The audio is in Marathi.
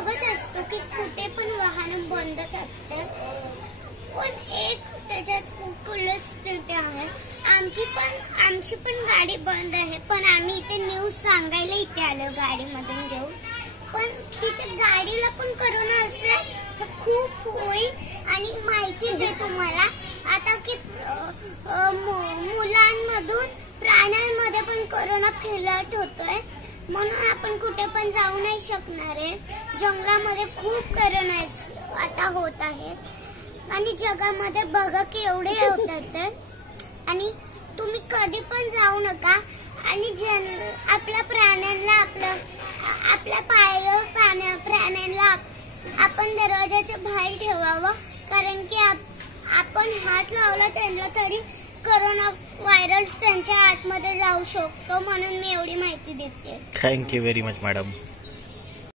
बघत असतो की कुठे पण वाहन बंदच असते, पण एक त्याच्यात स्प्लिट आहे. आमची पण गाडी बंद आहे, पण आम्ही इथे न्यूज सांगायला इथे आलो गाडीमधून घेऊन. पण तिथे गाडीला पण करोना असलं तर खूप होईल. आणि माहितीच आहे तुम्हाला आता की मुलांमधून प्राण्यांमध्ये पण करोना फैलत होतोय, म्हणून आपण कुठे पण जाऊ नाही शकणार आहे. जंगलामध्ये खूप करोना आता होत आहे आणि जगामध्ये बघा की एवढे होतात. आणि तुम्ही कधी पण जाऊ नका. आणि आपल्या प्राण्यांना आपल्या प्राण्यांना आपण दरवाजाच्या बाहेर ठेवावं, कारण की आपण हात लावला त्यांना तरी करोना व्हायरस त्यांच्या आतमध्ये जाऊ शकतो. म्हणून मी एवढी माहिती देते. Thank you very much madam.